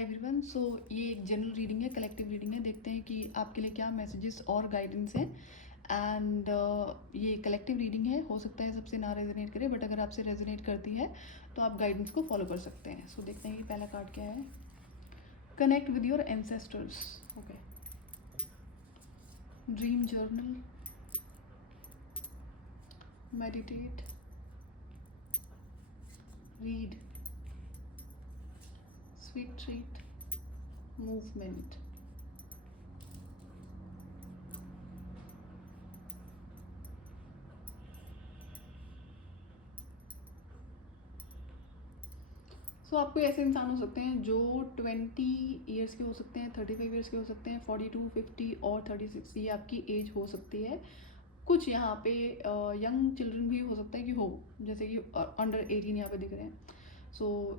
Hi everyone. सो ये एक general reading है, कलेक्टिव रीडिंग है। देखते हैं कि आपके लिए क्या मैसेजेस और गाइडेंस हैं। एंड ये कलेक्टिव रीडिंग है, हो सकता है सबसे ना रेजोनेट करे, बट अगर आपसे रेजोनेट करती है तो आप गाइडेंस को फॉलो कर सकते हैं। सो देखते हैं कि पहला कार्ड क्या है। Connect with your ancestors. Okay, dream journal, meditate, read, sweet treat, movement. आप कोई ऐसे इंसान हो सकते हैं जो 20 ईयर्स के हो सकते हैं, 35 ईयर्स के हो सकते हैं, 42, 50 और 36, ये आपकी एज हो सकती है। कुछ यहाँ पे यंग चिल्ड्रन भी हो सकता है कि हो, जैसे कि अंडर 18 यहाँ पे दिख रहे हैं।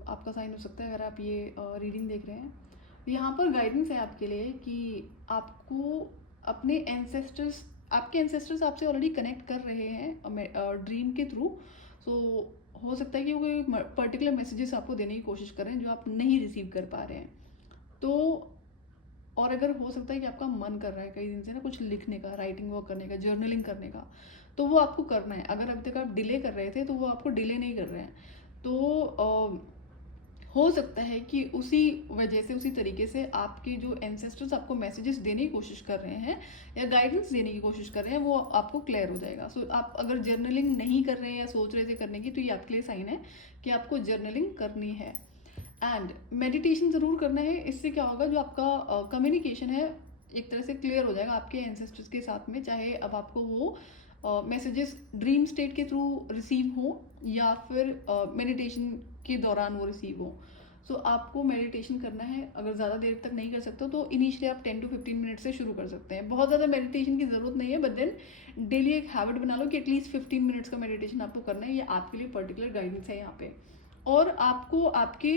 आपका साइन हो सकता है अगर आप ये रीडिंग देख रहे हैं। यहाँ पर गाइडेंस है आपके लिए कि आपको अपने एंसेस्टर्स, आपके एंसेस्टर्स आपसे ऑलरेडी कनेक्ट कर रहे हैं ड्रीम के थ्रू। हो सकता है कि वो कोई पर्टिकुलर मैसेजेस आपको देने की कोशिश कर रहे हैं जो आप नहीं रिसीव कर पा रहे हैं। तो और अगर हो सकता है कि आपका मन कर रहा है कई दिन से ना कुछ लिखने का, राइटिंग वर्क करने का, जर्नलिंग करने का, तो वो आपको करना है। अगर अभी तक आप डिले कर रहे थे तो वो आपको डिले नहीं कर रहे हैं। तो हो सकता है कि उसी वजह से, उसी तरीके से आपके जो एंसेस्टर्स आपको मैसेजेस देने की कोशिश कर रहे हैं या गाइडेंस देने की कोशिश कर रहे हैं, वो आपको क्लियर हो जाएगा। आप अगर जर्नलिंग नहीं कर रहे हैं या सोच रहे थे करने की, तो ये आपके लिए साइन है कि आपको जर्नलिंग करनी है। एंड मेडिटेशन ज़रूर करना है। इससे क्या होगा, जो आपका कम्युनिकेशन है एक तरह से क्लियर हो जाएगा आपके एंसेस्टर्स के साथ में, चाहे अब आपको वो मैसेजेस ड्रीम स्टेट के थ्रू रिसीव हो या फिर मेडिटेशन के दौरान वो रिसीव हो। आपको मेडिटेशन करना है। अगर ज़्यादा देर तक नहीं कर सकते हो तो इनिशियली आप 10 to 15 मिनट से शुरू कर सकते हैं। बहुत ज़्यादा मेडिटेशन की ज़रूरत नहीं है, बट देन डेली एक हैबिट बना लो कि एटलीस्ट 15 मिनट्स का मेडिटेशन आपको करना है। ये आपके लिए पर्टिकुलर गाइडेंस है यहाँ पे। और आपको आपके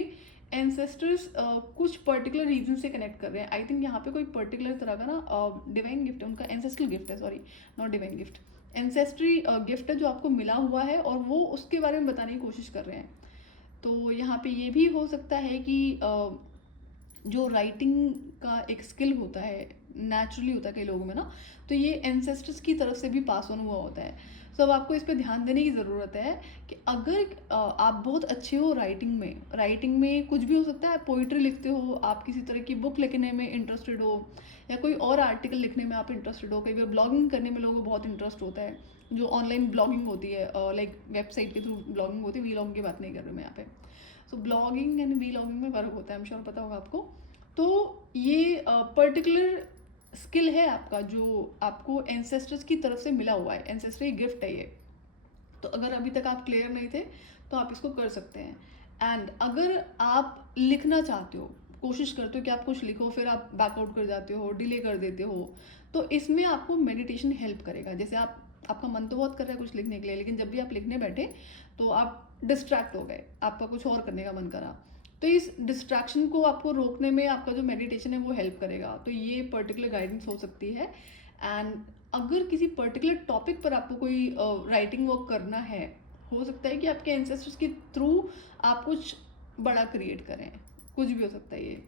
एंसेस्टर्स कुछ पर्टिकुलर रीजन से कनेक्ट कर रहे हैं। आई थिंक यहाँ पे कोई पर्टिकुलर तरह का ना डिवाइन गिफ्ट है उनका, एंसेस्ट्रल गिफ्ट है, sorry not divine gift, ancestry gift है जो आपको मिला हुआ है और वो उसके बारे में बताने की कोशिश कर रहे हैं। तो यहाँ पे ये भी हो सकता है कि जो राइटिंग का एक स्किल होता है, नेचुरली होता है कई लोगों में ना, तो ये एंसेस्टर्स की तरफ से भी पास ऑन हुआ होता है। अब आपको इस पे ध्यान देने की ज़रूरत है कि अगर आप बहुत अच्छे हो राइटिंग में कुछ भी हो सकता है। पोइट्री लिखते हो, आप किसी तरह की बुक लिखने में इंटरेस्टेड हो, या कोई और आर्टिकल लिखने में आप इंटरेस्टेड हो, कई बार ब्लॉगिंग करने में लोगों को बहुत इंटरेस्ट होता है, जो ऑनलाइन ब्लॉगिंग होती है, लाइक वेबसाइट के थ्रू ब्लॉगिंग होती है। वीलॉगिंग की बात नहीं कर रही मैं यहाँ पे। ब्लॉगिंग एंड वीलॉगिंग में फ़र्क होता है, आई एम श्योर पता होगा आपको। तो ये पर्टिकुलर स्किल है आपका जो आपको एंसेस्टर्स की तरफ से मिला हुआ है, एंसेस्ट्री गिफ्ट है ये। तो अगर अभी तक आप क्लियर नहीं थे तो आप इसको कर सकते हैं। एंड अगर आप लिखना चाहते हो, कोशिश करते हो कि आप कुछ लिखो, फिर आप बैकआउट कर जाते हो, डिले कर देते हो, तो इसमें आपको मेडिटेशन हेल्प करेगा। जैसे आपका मन तो बहुत कर रहा है कुछ लिखने के लिए, लेकिन जब भी आप लिखने बैठे तो आप डिस्ट्रैक्ट हो गए, आपका कुछ और करने का मन करा, तो इस डिस्ट्रैक्शन को आपको रोकने में आपका जो मेडिटेशन है वो हेल्प करेगा। तो ये पर्टिकुलर गाइडेंस हो सकती है। एंड अगर किसी पर्टिकुलर टॉपिक पर आपको कोई राइटिंग वर्क करना है, हो सकता है कि आपके एंसेस्टर्स के थ्रू आप कुछ बड़ा क्रिएट करें, कुछ भी हो सकता है ये।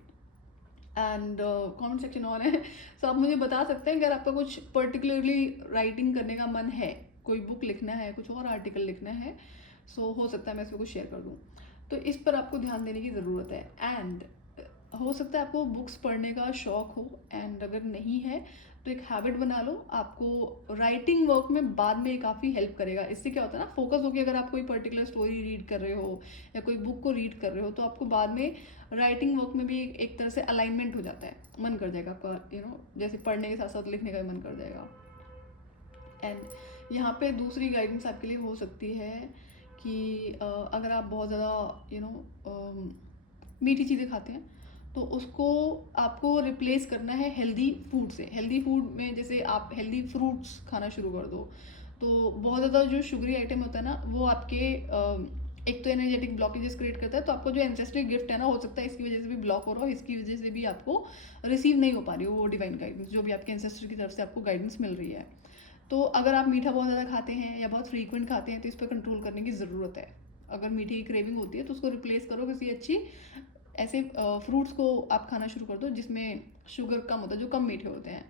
एंड कमेंट सेक्शन ऑन है, आप मुझे बता सकते हैं अगर आपका कुछ पर्टिकुलरली राइटिंग करने का मन है, कोई बुक लिखना है, कुछ और आर्टिकल लिखना है, हो सकता है मैं इसमें कुछ शेयर कर दूँ। तो इस पर आपको ध्यान देने की ज़रूरत है। एंड हो सकता है आपको बुक्स पढ़ने का शौक हो, एंड अगर नहीं है तो एक हैबिट बना लो। आपको राइटिंग वर्क में बाद में काफ़ी हेल्प करेगा। इससे क्या होता है ना, फोकस होकर अगर आप कोई पर्टिकुलर स्टोरी रीड कर रहे हो या कोई बुक को रीड कर रहे हो, तो आपको बाद में राइटिंग वर्क में भी एक तरह से अलाइनमेंट हो जाता है, मन कर जाएगा आपका, जैसे पढ़ने के साथ साथ लिखने का भी मन कर जाएगा। एंड यहाँ पे दूसरी गाइडेंस आपके लिए हो सकती है कि अगर आप बहुत ज़्यादा मीठी चीज़ें खाते हैं, तो उसको आपको रिप्लेस करना है हेल्दी फूड से। हेल्दी फूड में जैसे आप हेल्दी फ्रूट्स खाना शुरू कर दो। तो बहुत ज़्यादा जो शुगरी आइटम होता है ना, वो आपके एक तो एनर्जेटिक ब्लॉकेजेस क्रिएट करता है। तो आपको जो एंसेस्ट्री गिफ्ट है ना, हो सकता है इसकी वजह से भी ब्लॉक हो रहा हो, इसकी वजह से भी आपको रिसीव नहीं हो पा रही हो वो डिवाइन गाइडेंस, जो भी आपके एंसेस्ट्री की तरफ से आपको गाइडेंस मिल रही है। तो अगर आप मीठा बहुत ज़्यादा खाते हैं या बहुत फ्रीक्वेंट खाते हैं, तो इस पर कंट्रोल करने की ज़रूरत है। अगर मीठे की क्रेविंग होती है तो उसको रिप्लेस करो किसी अच्छी ऐसे फ्रूट्स को आप खाना शुरू कर दो जिसमें शुगर कम होता है, जो कम मीठे होते हैं।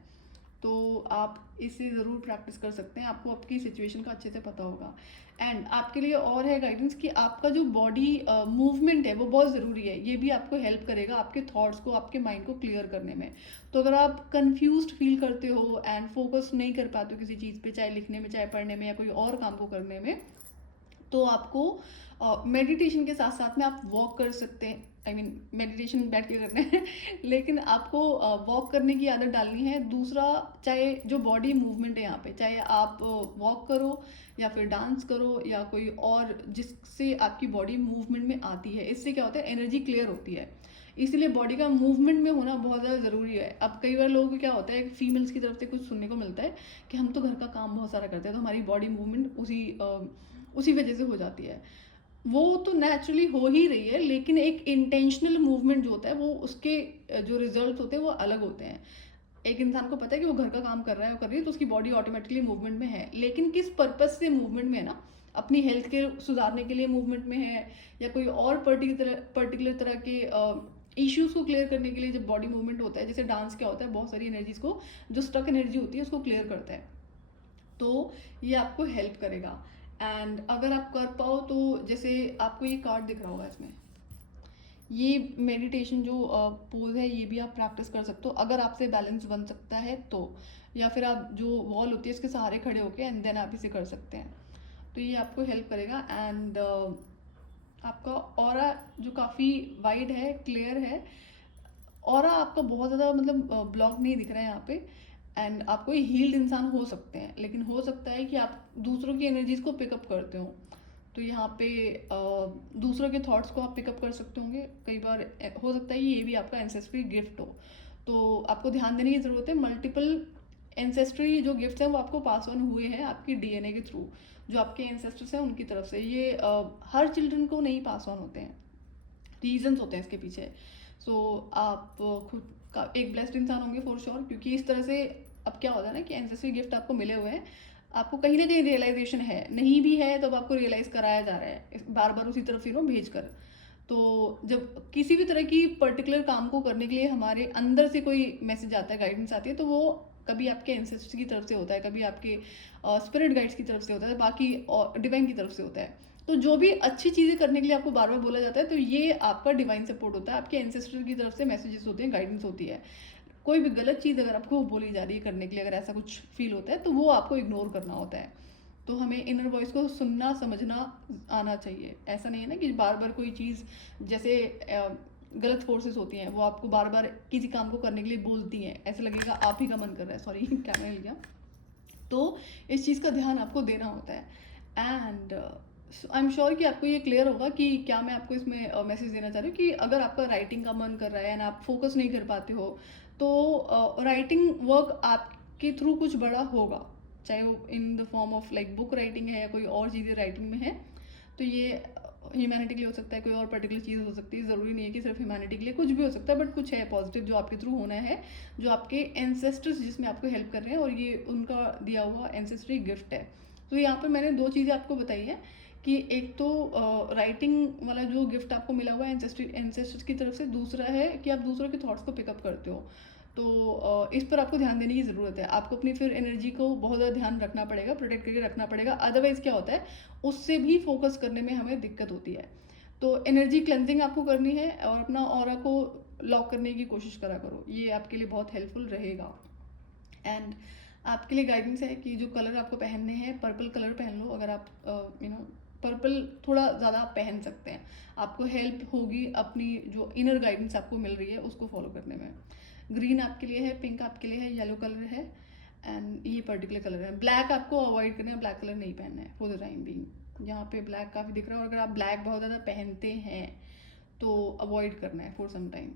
तो आप इसे ज़रूर प्रैक्टिस कर सकते हैं, आपको आपकी सिचुएशन का अच्छे से पता होगा। एंड आपके लिए और है गाइडेंस कि आपका जो बॉडी मूवमेंट है वो बहुत ज़रूरी है, ये भी आपको हेल्प करेगा आपके थॉट्स को, आपके माइंड को क्लियर करने में। तो अगर आप कंफ्यूज्ड फील करते हो एंड फोकस नहीं कर पाते हो किसी चीज़ पे, चाहे लिखने में, चाहे पढ़ने में, या कोई और काम को करने में, तो आपको मेडिटेशन के साथ साथ में आप वॉक कर सकते हैं। आई मीन मेडिटेशन बैठ के करना है लेकिन आपको वॉक करने की आदत डालनी है। दूसरा, चाहे जो बॉडी मूवमेंट है यहाँ पे, चाहे आप वॉक करो या फिर डांस करो या कोई और जिससे आपकी बॉडी मूवमेंट में आती है, इससे क्या होता है, एनर्जी क्लियर होती है। इसलिए बॉडी का मूवमेंट में होना बहुत ज़्यादा ज़रूरी है। अब कई बार लोगों को क्या होता है, फीमेल्स की तरफ से कुछ सुनने को मिलता है कि हम तो घर का काम बहुत सारा करते हैं, तो हमारी बॉडी मूवमेंट उसी वजह से हो जाती है। वो तो नेचुरली हो ही रही है, लेकिन एक इंटेंशनल मूवमेंट जो होता है वो उसके जो रिजल्ट होते हैं वो अलग होते हैं। एक इंसान को पता है कि वो घर का काम कर रहा है, वो कर रही है, तो उसकी बॉडी ऑटोमेटिकली मूवमेंट में है, लेकिन किस पर्पज से मूवमेंट में है ना, अपनी हेल्थ के सुधारने के लिए मूवमेंट में है, या कोई और पर्टिकुलर तरह के इश्यूज को क्लियर करने के लिए जब बॉडी मूवमेंट होता है। जैसे डांस क्या होता है, बहुत सारी एनर्जीज को, जो स्टक एनर्जी होती है उसको क्लियर करता है, तो ये आपको हेल्प करेगा। एंड अगर आप कर पाओ तो, जैसे आपको ये कार्ड दिख रहा होगा, इसमें ये मेडिटेशन जो पोज है, ये भी आप प्रैक्टिस कर सकते हो अगर आपसे बैलेंस बन सकता है तो, या फिर आप जो वॉल होती है इसके सहारे खड़े होके एंड देन आप इसे कर सकते हैं। तो ये आपको हेल्प करेगा। एंड आपका ऑरा जो काफ़ी वाइड है, क्लियर है, ऑरा आपका बहुत ज़्यादा मतलब ब्लॉक नहीं दिख रहा है यहाँ पे। एंड आप कोई हील्ड इंसान हो सकते हैं, लेकिन हो सकता है कि आप दूसरों की एनर्जीज को पिकअप करते हो। तो यहाँ पे दूसरों के थॉट्स को आप पिकअप कर सकते होंगे। कई बार हो सकता है ये भी आपका एंसेस्ट्री गिफ्ट हो, तो आपको ध्यान देने की ज़रूरत है। मल्टीपल एंसेस्ट्री जो गिफ्ट्स हैं वो आपको पास ऑन हुए हैं आपकी डीएनए के थ्रू, जो आपके एंसेस्टर्स हैं उनकी तरफ से। ये हर चिल्ड्रन को नहीं पास ऑन होते हैं, रीजंस होते हैं इसके पीछे। सो आप खुद का एक ब्लेस्ड इंसान होंगे फॉर श्योर, क्योंकि इस तरह से अब क्या होता है ना कि एंसेस्ट्री गिफ्ट आपको मिले हुए हैं, आपको कहीं ना कहीं रियलाइजेशन है, नहीं भी है तो अब आपको रियलाइज़ कराया जा रहा है बार बार उसी तरफ भेज कर। तो जब किसी भी तरह की पर्टिकुलर काम को करने के लिए हमारे अंदर से कोई मैसेज आता है, गाइडेंस आती है, तो वो कभी आपके एंसेस्टर्स की तरफ से होता है, कभी आपके स्पिरिट गाइड्स की तरफ से होता है, बाकी डिवाइन की तरफ से होता है। तो जो भी अच्छी चीज़ें करने के लिए आपको बार बार बोला जाता है, तो ये आपका डिवाइन सपोर्ट होता है, आपके एंसेस्टर की तरफ से मैसेजेस होते हैं, गाइडेंस होती है। कोई भी गलत चीज़ अगर आपको बोली जा रही है करने के लिए, अगर ऐसा कुछ फील होता है, तो वो आपको इग्नोर करना होता है। तो हमें इनर वॉइस को सुनना समझना आना चाहिए। ऐसा नहीं है ना कि बार बार कोई चीज़, जैसे गलत फोर्सेस होती हैं, वो आपको बार बार किसी काम को करने के लिए बोलती हैं, ऐसा लगेगा आप ही का मन कर रहा है, सॉरी कैमरा हिल गया। तो इस चीज़ का ध्यान आपको देना होता है। एंड आई एम श्योर कि आपको ये क्लियर होगा कि क्या मैं आपको इसमें मैसेज देना चाह रही हूँ, कि अगर आपका राइटिंग का मन कर रहा है एंड आप फोकस नहीं कर पाते हो, तो राइटिंग वर्क आपके थ्रू कुछ बड़ा होगा, चाहे वो in the form of like book writing है या कोई और चीज़ें राइटिंग में है। तो ये ह्यूमैनिटी के लिए हो सकता है, कोई और पर्टिकुलर चीज़ हो सकती है, ज़रूरी नहीं है कि सिर्फ ह्यूमैनिटी के लिए, कुछ भी हो सकता है, बट कुछ है पॉजिटिव जो आपके थ्रू होना है, जो आपके एंसेस्टर्स जिसमें आपको हेल्प कर रहे हैं, और ये उनका दिया हुआ एंसेस्ट्री गिफ्ट है। तो यहाँ पर मैंने दो चीज़ें आपको बताई है, कि एक तो राइटिंग वाला जो गिफ्ट आपको मिला हुआ है एंसेस्टर्स की तरफ से, दूसरा है कि आप दूसरों के थॉट्स को पिकअप करते हो। तो इस पर आपको ध्यान देने की ज़रूरत है। आपको अपनी फिर एनर्जी को बहुत ज़्यादा ध्यान रखना पड़ेगा, प्रोटेक्ट करके रखना पड़ेगा, अदरवाइज़ क्या होता है, उससे भी फोकस करने में हमें दिक्कत होती है। तो एनर्जी क्लेंजिंग आपको करनी है और अपना ऑरा को लॉक करने की कोशिश करा करो, ये आपके लिए बहुत हेल्पफुल रहेगा। एंड आपके लिए गाइडेंस है कि जो कलर आपको पहनने हैं, पर्पल कलर पहन लो। अगर आप पर्पल थोड़ा ज़्यादा आप पहन सकते हैं, आपको हेल्प होगी अपनी जो इनर गाइडेंस आपको मिल रही है उसको फॉलो करने में। ग्रीन आपके लिए है, पिंक आपके लिए है, येलो कलर है, एंड ये पर्टिकुलर कलर है। ब्लैक आपको अवॉइड करना है, ब्लैक कलर नहीं पहनना है फॉर द टाइम बीइंग। यहाँ पे ब्लैक काफ़ी दिख रहा है, और अगर आप ब्लैक बहुत ज़्यादा पहनते हैं तो अवॉइड करना है फॉर सम टाइम।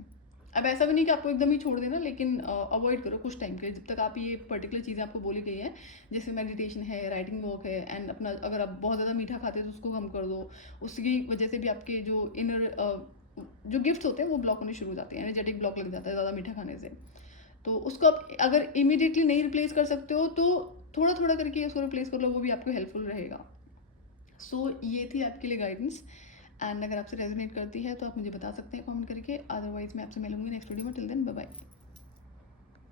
अब ऐसा भी नहीं कि आपको एकदम ही छोड़ देना, लेकिन अवॉइड करो कुछ टाइम के लिए, जब तक आप ये पर्टिकुलर चीज़ें आपको बोली गई है, जैसे मेडिटेशन है, राइटिंग वर्क है, एंड अपना अगर आप बहुत ज़्यादा मीठा खाते हैं तो उसको कम कर दो। उसकी वजह से भी आपके जो इनर जो गिफ्ट्स होते हैं वो ब्लॉक होने शुरू हो जाते हैं, एनर्जेटिक ब्लॉक लग जाता है ज़्यादा मीठा खाने से। तो उसको आप अगर इमीडिएटली नहीं रिप्लेस कर सकते हो, तो थोड़ा थोड़ा करके उसको रिप्लेस कर लो, वो भी आपको हेल्पफुल रहेगा। सो ये थी आपके लिए गाइडेंस। एंड अगर आपसे रेजोनेट करती है तो आप मुझे बता सकते हैं कमेंट करके, अदरवाइज़ मैं आपसे मिलूंगी नेक्स्ट वीडियो में। Till then bye bye.